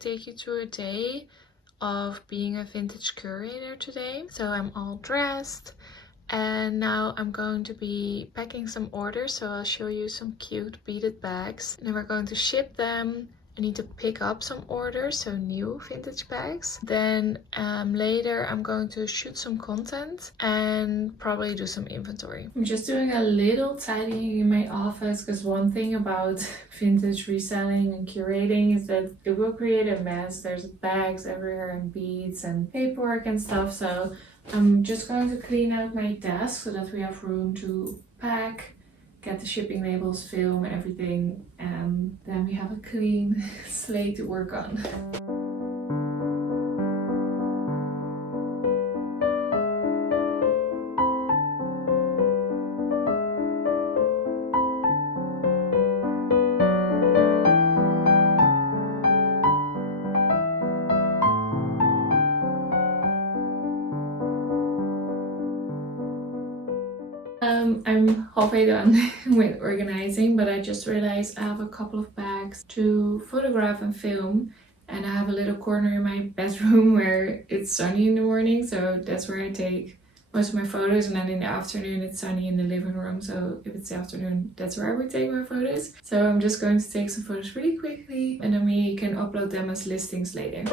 take you through a day of being a vintage curator today. So I'm all dressed and now I'm going to be packing some orders. So I'll show you some cute beaded bags. And then we're going to ship them. I need to pick up some orders, so new vintage bags. Then later I'm going to shoot some content and probably do some inventory. I'm just doing a little tidying in my office because one thing about vintage reselling and curating is that it will create a mess. There's bags everywhere and beads and paperwork and stuff. So I'm just going to clean out my desk so that we have room to pack, get the shipping labels, film everything, and then we have a clean slate to work on. I'm halfway done with organizing, but I just realized I have a couple of bags to photograph and film, and I have a little corner in my bedroom where it's sunny in the morning, so that's where I take most of my photos, and then in the afternoon it's sunny in the living room, so if it's the afternoon, that's where I would take my photos. So I'm just going to take some photos really quickly, and then we can upload them as listings later.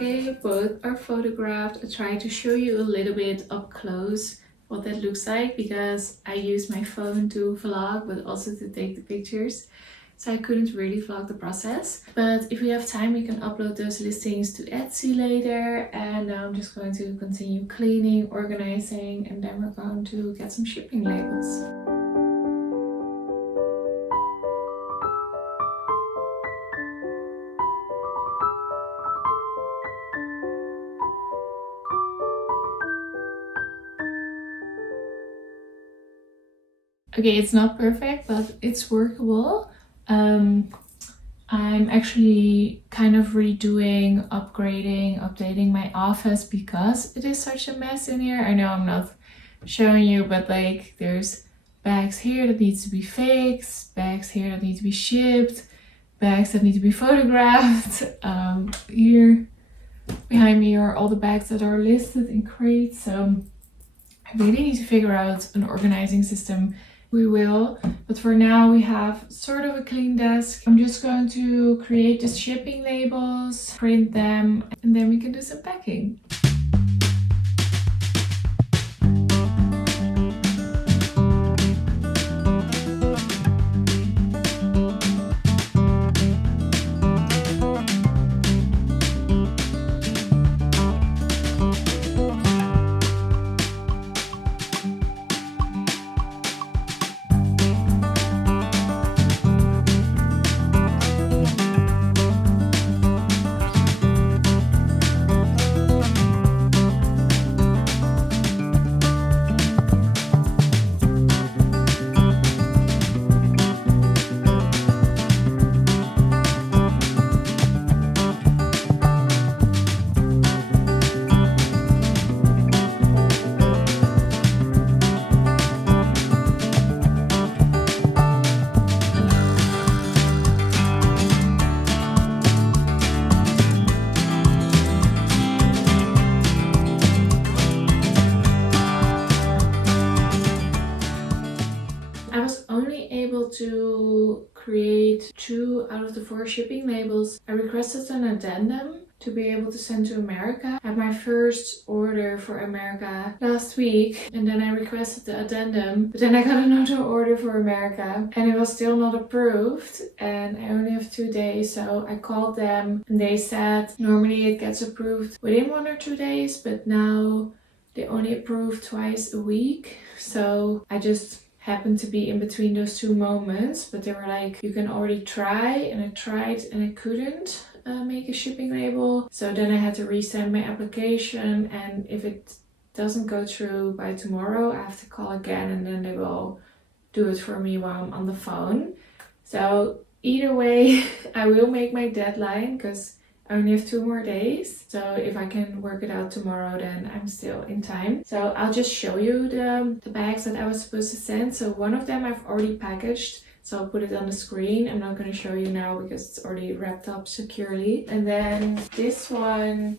Okay, both are photographed. I tried to show you a little bit up close what that looks like because I use my phone to vlog but also to take the pictures. So I couldn't really vlog the process. But if we have time, we can upload those listings to Etsy later. And now I'm just going to continue cleaning, organizing, and then we're going to get some shipping labels. Okay, it's not perfect, but it's workable. I'm actually kind of redoing, upgrading, updating my office because it is such a mess in here. I know I'm not showing you, but like there's bags here that needs to be fixed, bags here that need to be shipped, bags that need to be photographed. Here behind me are all the bags that are listed in crates. So I really need to figure out an organizing system. We will, but for now we have sort of a clean desk. I'm just going to create the shipping labels, print them, and then we can do some packing. to create 2 out of the 4 shipping labels. I requested an addendum to be able to send to America. I had my first order for America last week, and then I requested the addendum, but then I got another order for America and it was still not approved, and I only have 2 days. So I called them and they said normally it gets approved within 1 or 2 days, but now they only approve twice a week. So I just happened to be in between those 2 moments, but they were like, you can already try, and I tried and I couldn't make a shipping label. So then I had to resend my application, and if it doesn't go through by tomorrow, I have to call again, and then they will do it for me while I'm on the phone. So either way, I will make my deadline because I only have 2 more days. So if I can work it out tomorrow, then I'm still in time. So I'll just show you the bags that I was supposed to send. So one of them I've already packaged, so I'll put it on the screen. I'm not going to show you now because it's already wrapped up securely. And then this one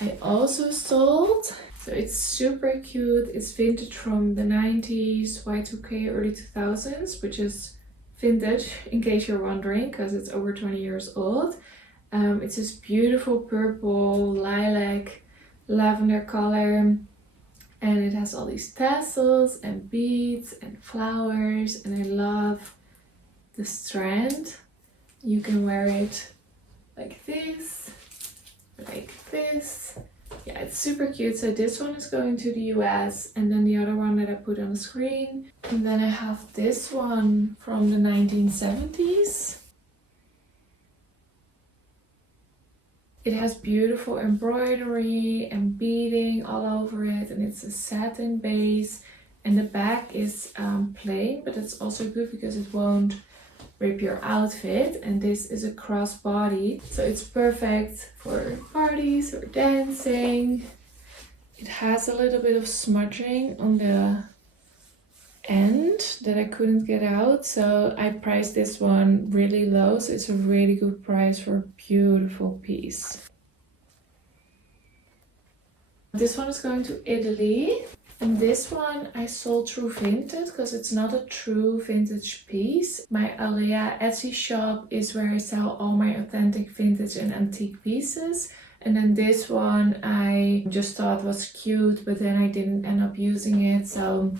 I also sold. So it's super cute. It's vintage from the 90s, Y2K, early 2000s, which is vintage in case you're wondering, because it's over 20 years old. It's this beautiful purple, lilac, lavender color, and it has all these tassels and beads and flowers, and I love the strand. You can wear it like this, like this. Yeah, it's super cute. So this one is going to the US, and then the other one that I put on the screen. And then I have this one from the 1970s. It has beautiful embroidery and beading all over it, and it's a satin base, and the back is plain, but it's also good because it won't rip your outfit. And this is a crossbody, so it's perfect for parties or dancing. It has a little bit of smudging on the end that I couldn't get out, so I priced this one really low, so it's a really good price for a beautiful piece. This one is going to Italy, and this one I sold through Vinted because it's not a true vintage piece. My aurea Etsy shop is where I sell all my authentic vintage and antique pieces. And then this one I just thought was cute, but then I didn't end up using it, so.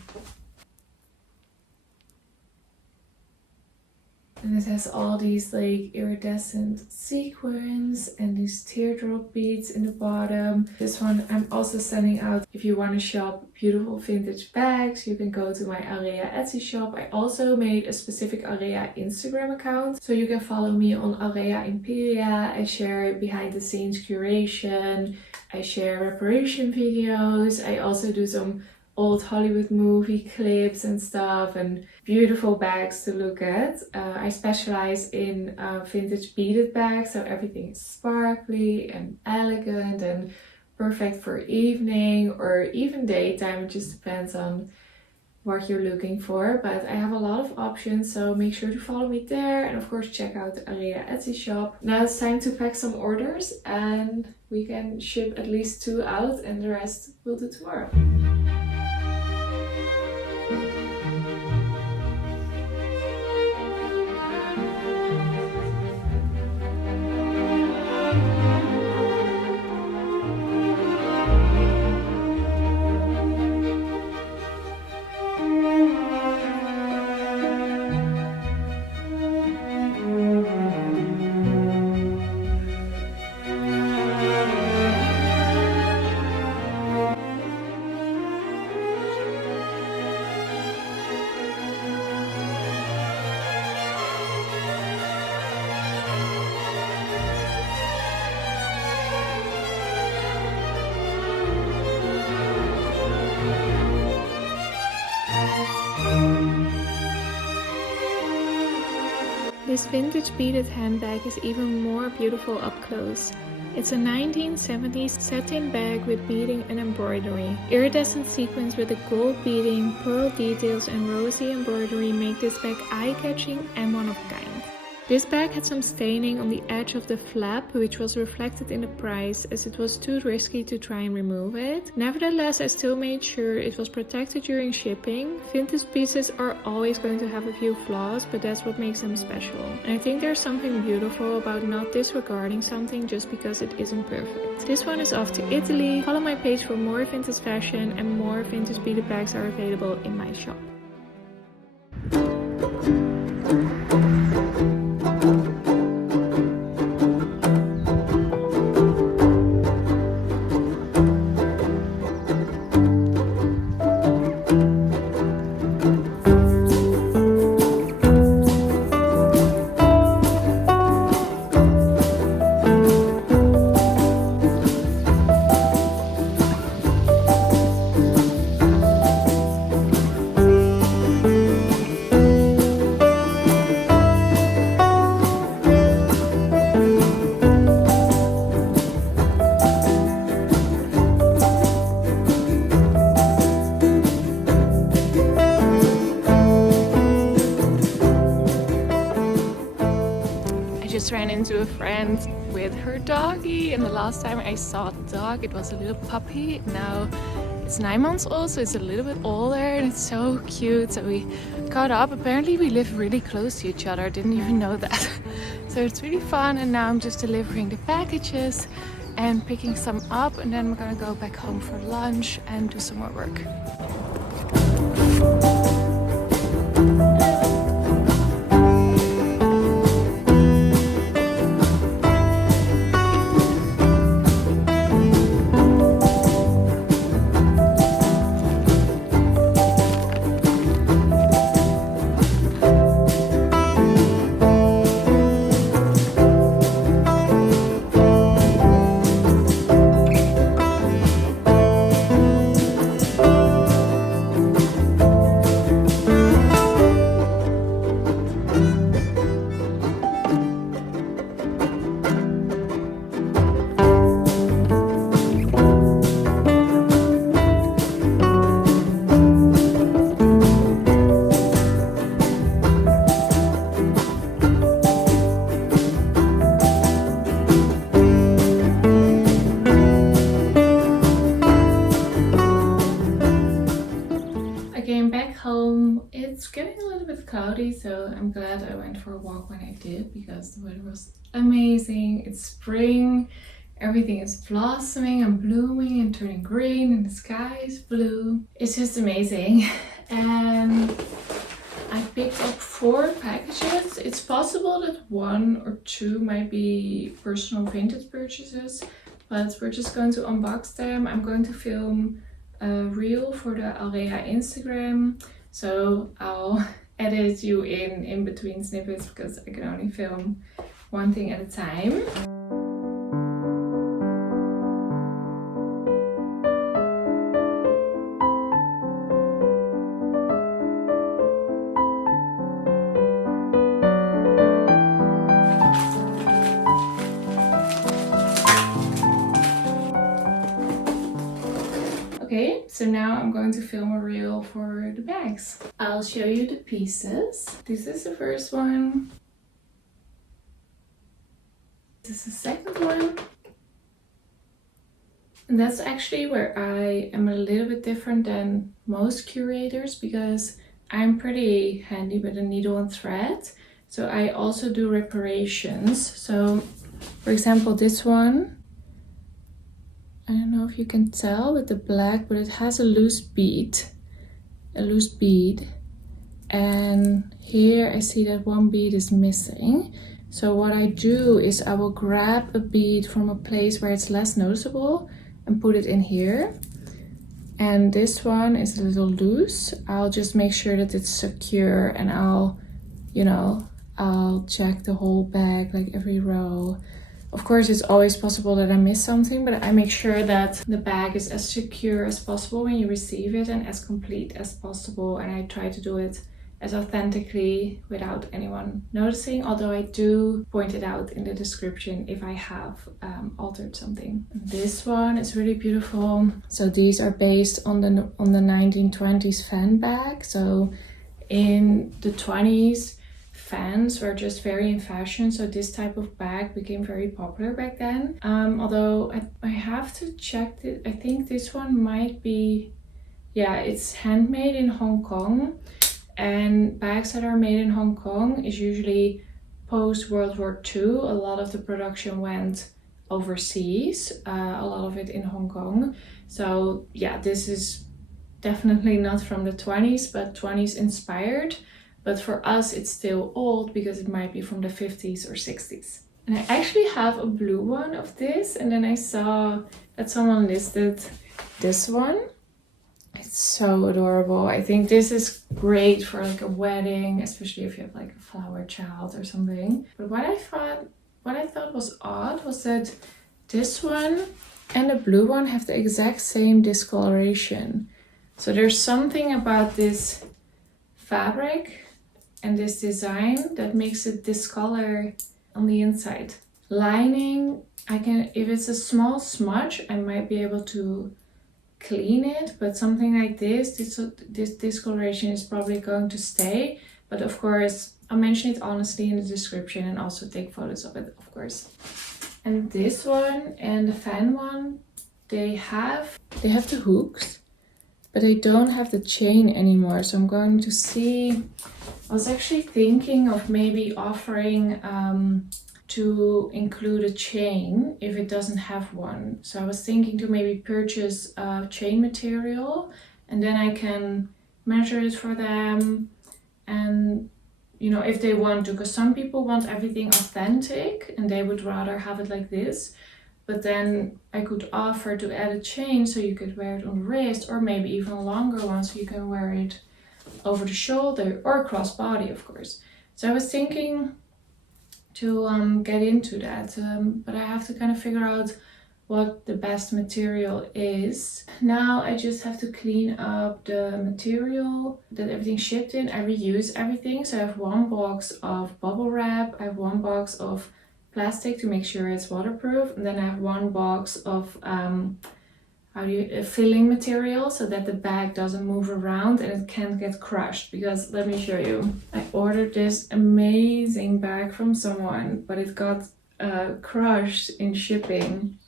And it has all these like iridescent sequins and these teardrop beads in the bottom. This one I'm also sending out. If you want to shop beautiful vintage bags, you can go to my aurea Etsy shop. I also made a specific aurea Instagram account, so you can follow me on aurea Imperia. I share behind the scenes curation. I share reparation videos. I also do some old Hollywood movie clips and stuff, and beautiful bags to look at. I specialize in vintage beaded bags, so everything is sparkly and elegant and perfect for evening or even daytime. It just depends on what you're looking for, but I have a lot of options, so make sure to follow me there, and of course check out the aurea Etsy shop. Now it's time to pack some orders, and we can ship at least 2 out, and the rest we'll do tomorrow. This vintage beaded handbag is even more beautiful up close. It's a 1970s satin bag with beading and embroidery. Iridescent sequins with a gold beading, pearl details and rosy embroidery make this bag eye-catching and one of a kind. This bag had some staining on the edge of the flap, which was reflected in the price as it was too risky to try and remove it. Nevertheless, I still made sure it was protected during shipping. Vintage pieces are always going to have a few flaws, but that's what makes them special. And I think there's something beautiful about not disregarding something just because it isn't perfect. This one is off to Italy. Follow my page for more vintage fashion, and more vintage beaded bags are available in my shop. Ran into a friend with her doggy, and the last time I saw the dog it was a little puppy. Now it's 9 months old, so it's a little bit older, and it's so cute. So we caught up. Apparently we live really close to each other. I didn't even know that. So it's really fun, and now I'm just delivering the packages and picking some up, and then we're gonna go back home for lunch and do some more work. It's getting a little bit cloudy, so I'm glad I went for a walk when I did, because the weather was amazing. It's spring, everything is blossoming and blooming and turning green, and the sky is blue. It's just amazing. And I picked up 4 packages. It's possible that 1 or 2 might be personal vintage purchases, but we're just going to unbox them. I'm going to film a reel for the Aurea Instagram. So I'll edit you in between snippets, because I can only film one thing at a time. Okay, so now I'm going to film a reel for the bags. I'll show you the pieces. This is the first one. This is the second one. And that's actually where I am a little bit different than most curators, because I'm pretty handy with a needle and thread. So I also do reparations. So for example, this one, I don't know if you can tell with the black, but it has a loose bead. And here I see that one bead is missing. So what I do is I will grab a bead from a place where it's less noticeable and put it in here. And this one is a little loose. I'll just make sure that it's secure, and I'll check the whole bag, like every row. Of course, it's always possible that I miss something, but I make sure that the bag is as secure as possible when you receive it and as complete as possible. And I try to do it as authentically without anyone noticing, although I do point it out in the description if I have altered something. This one is really beautiful. So these are based on the 1920s fan bag. So in the 20s, fans were just very in fashion, so this type of bag became very popular back then. Although I have to check it. I think this one might be, yeah, it's handmade in Hong Kong, and bags that are made in Hong Kong is usually post World War II. A lot of the production went overseas, a lot of it in Hong Kong. So yeah, this is definitely not from the 20s, but 20s inspired. But for us, it's still old because it might be from the 50s or 60s. And I actually have a blue one of this, and then I saw that someone listed this one. It's so adorable. I think this is great for like a wedding, especially if you have like a flower child or something. But what I thought was odd was that this one and the blue one have the exact same discoloration. So there's something about this fabric and this design that makes it discolor on the inside. Lining, if it's a small smudge, I might be able to clean it, but something like this discoloration is probably going to stay. But of course, I'll mention it honestly in the description and also take photos of it, of course. And this one and the fan one, they have the hooks, but they don't have the chain anymore. So I'm going to see, I was actually thinking of maybe offering to include a chain if it doesn't have one. So I was thinking to maybe purchase chain material, and then I can measure it for them, and you know, if they want to, because some people want everything authentic and they would rather have it like this. But then I could offer to add a chain so you could wear it on the wrist, or maybe even a longer one so you can wear it over the shoulder or cross body, of course. So I was thinking to get into that, but I have to kind of figure out what the best material is. Now I just have to clean up the material that everything shipped in. I reuse everything, so I have one box of bubble wrap, I have one box of plastic to make sure it's waterproof, and then I have one box of filling material so that the bag doesn't move around and it can't get crushed. Because let me show you, I ordered this amazing bag from someone, but it got crushed in shipping.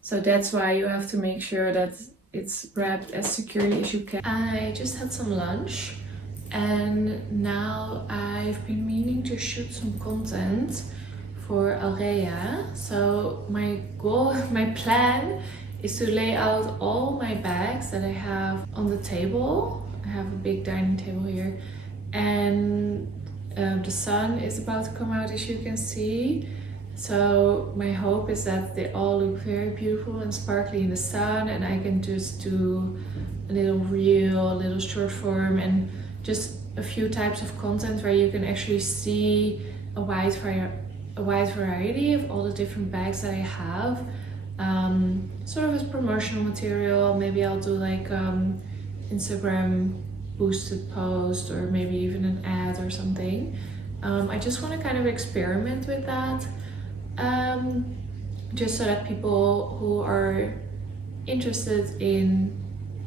So that's why you have to make sure that it's wrapped as securely as you can. I just had some lunch, and now I've been meaning to shoot some content for Aurea. So my plan is to lay out all my bags that I have on the table. I have a big dining table here, and the sun is about to come out, as you can see. So my hope is that they all look very beautiful and sparkly in the sun, and I can just do a little reel, a little short form, and just a few types of content where you can actually see a wide variety of all the different bags that I have. Sort of as promotional material. Maybe I'll do like Instagram boosted post, or maybe even an ad or something. I just want to kind of experiment with that, just so that people who are interested in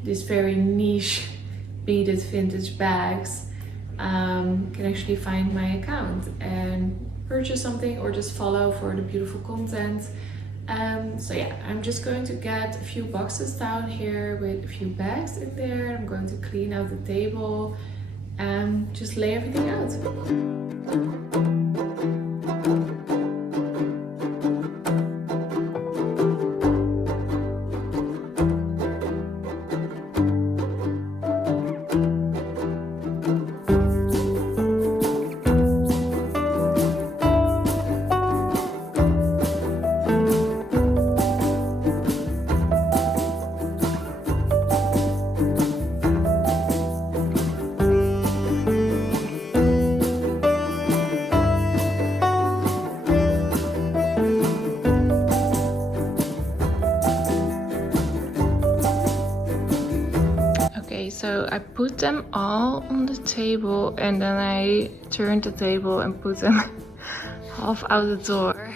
this very niche beaded vintage bags can actually find my account and purchase something, or just follow for the beautiful content. So yeah, I'm just going to get a few boxes down here with a few bags in there. I'm going to clean out the table and just lay everything out. So I put them all on the table, and then I turned the table and put them half out the door.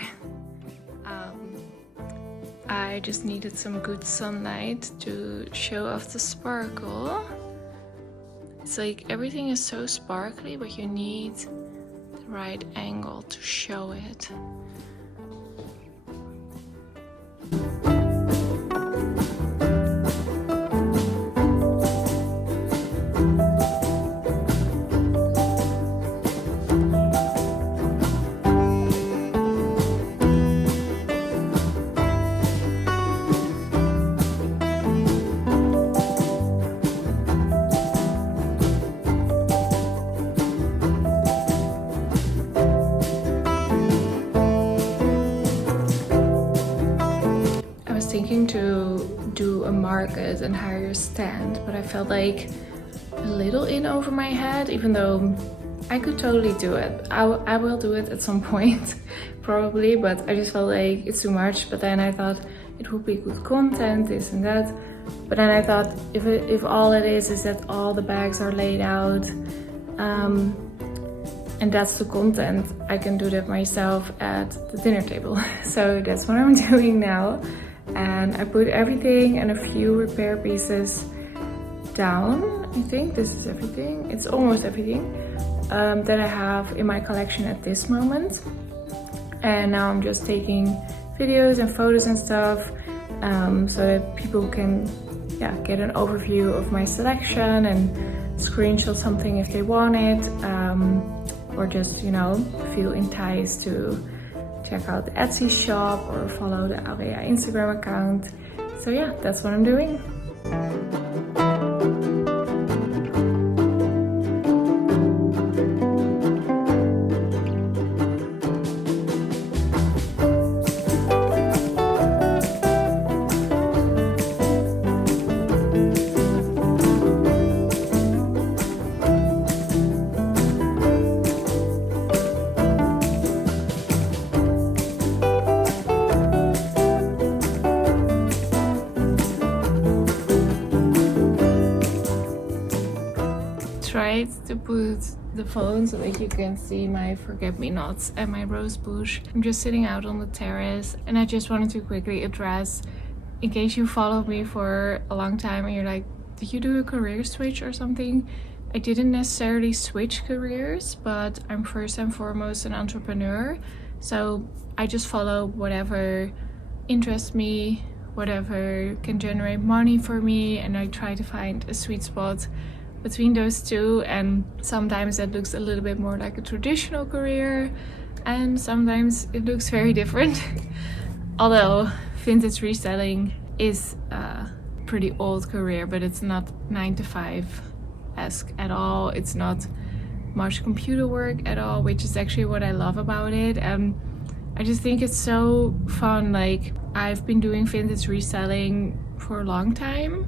I just needed some good sunlight to show off the sparkle. It's like everything is so sparkly, but you need the right angle to show it. Thinking to do a market and hire a stand, but I felt like a little in over my head, even though I could totally do it. I will do it at some point probably, but I just felt like it's too much. But then I thought it would be good content, this and that. But then I thought if all it is that all the bags are laid out and that's the content, I can do that myself at the dinner table. So that's what I'm doing now. And I put everything and a few repair pieces down. I think this is everything. It's almost everything that I have in my collection at this moment. And now I'm just taking videos and photos and stuff so that people can get an overview of my selection and screenshot something if they want it, or just, you know, feel enticed to check out the Etsy shop or follow the Aurea Instagram account. So yeah, that's what I'm doing. Tried to put the phone so that you can see my forget-me-nots and my rose bush. I'm just sitting out on the terrace, and I just wanted to quickly address, in case you followed me for a long time and you're like, did you do a career switch or something? I didn't necessarily switch careers, but I'm first and foremost an entrepreneur. So I just follow whatever interests me, whatever can generate money for me, and I try to find a sweet spot between those two. And sometimes that looks a little bit more like a traditional career, and sometimes it looks very different. Although vintage reselling is a pretty old career, but it's not 9-to-5-esque at all. It's not much computer work at all, which is actually what I love about it. I just think it's so fun. Like, I've been doing vintage reselling for a long time.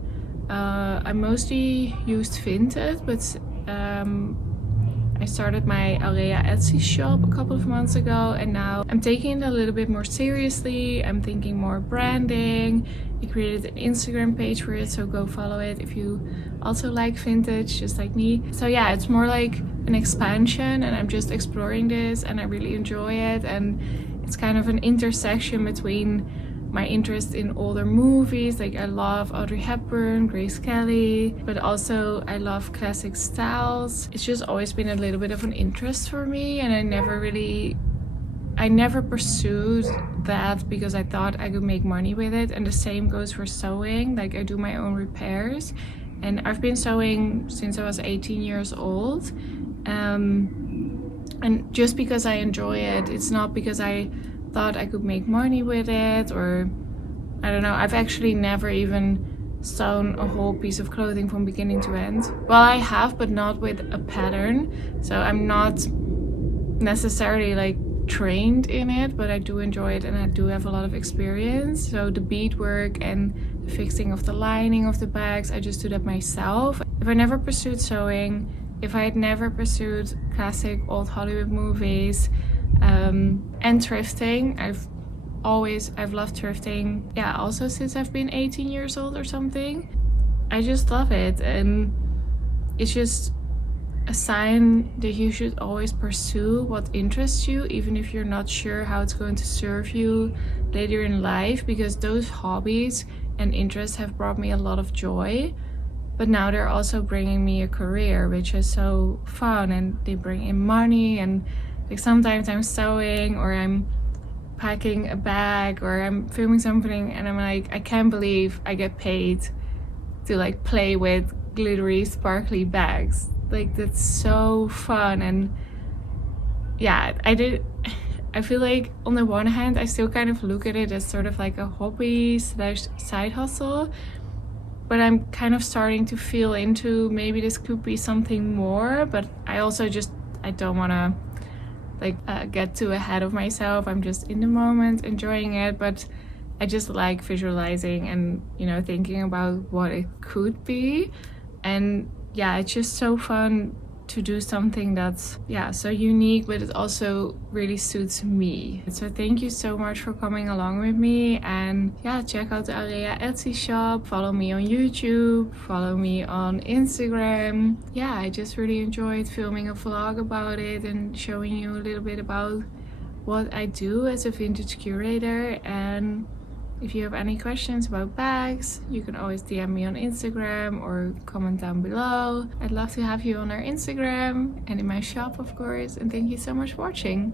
I mostly used Vinted, but I started my aurea Etsy shop a couple of months ago, and now I'm taking it a little bit more seriously. I'm thinking more branding. I created an Instagram page for it, so go follow it if you also like vintage, just like me. So yeah, it's more like an expansion, and I'm just exploring this, and I really enjoy it. And it's kind of an intersection between my interest in older movies, like I love Audrey Hepburn, Grace Kelly, but also I love classic styles. It's just always been a little bit of an interest for me, and I never pursued that because I thought I could make money with it. And the same goes for sewing. Like, I do my own repairs, and I've been sewing since I was 18 years old. And just because I enjoy it, it's not because I thought I could make money with it, or I don't know. I've actually never even sewn a whole piece of clothing from beginning to end. Well, I have, but not with a pattern. So I'm not necessarily like trained in it, but I do enjoy it, and I do have a lot of experience. So the beadwork and the fixing of the lining of the bags, I just do that myself. If I never pursued sewing, if I had never pursued classic old Hollywood movies, and thrifting, I've loved thrifting, yeah, also since I've been 18 years old or something. I just love it, and it's just a sign that you should always pursue what interests you, even if you're not sure how it's going to serve you later in life, because those hobbies and interests have brought me a lot of joy. But now they're also bringing me a career, which is so fun, and they bring in money. And like sometimes I'm sewing or I'm packing a bag or I'm filming something and I'm like, I can't believe I get paid to like play with glittery sparkly bags. Like that's so fun. And yeah, I feel like on the one hand I still kind of look at it as sort of like a hobby slash side hustle, but I'm kind of starting to feel into maybe this could be something more. But I also just, I don't want to like get too ahead of myself. I'm just in the moment enjoying it, but I just like visualizing and, you know, thinking about what it could be. And yeah, it's just so fun to do something that's so unique, but it also really suits me. So thank you so much for coming along with me, and yeah, check out the Aurea Etsy shop, follow me on YouTube, follow me on Instagram. Yeah, I just really enjoyed filming a vlog about it and showing you a little bit about what I do as a vintage curator. And if you have any questions about bags, you can always DM me on Instagram or comment down below. I'd love to have you on our Instagram and in my shop, of course. And thank you so much for watching.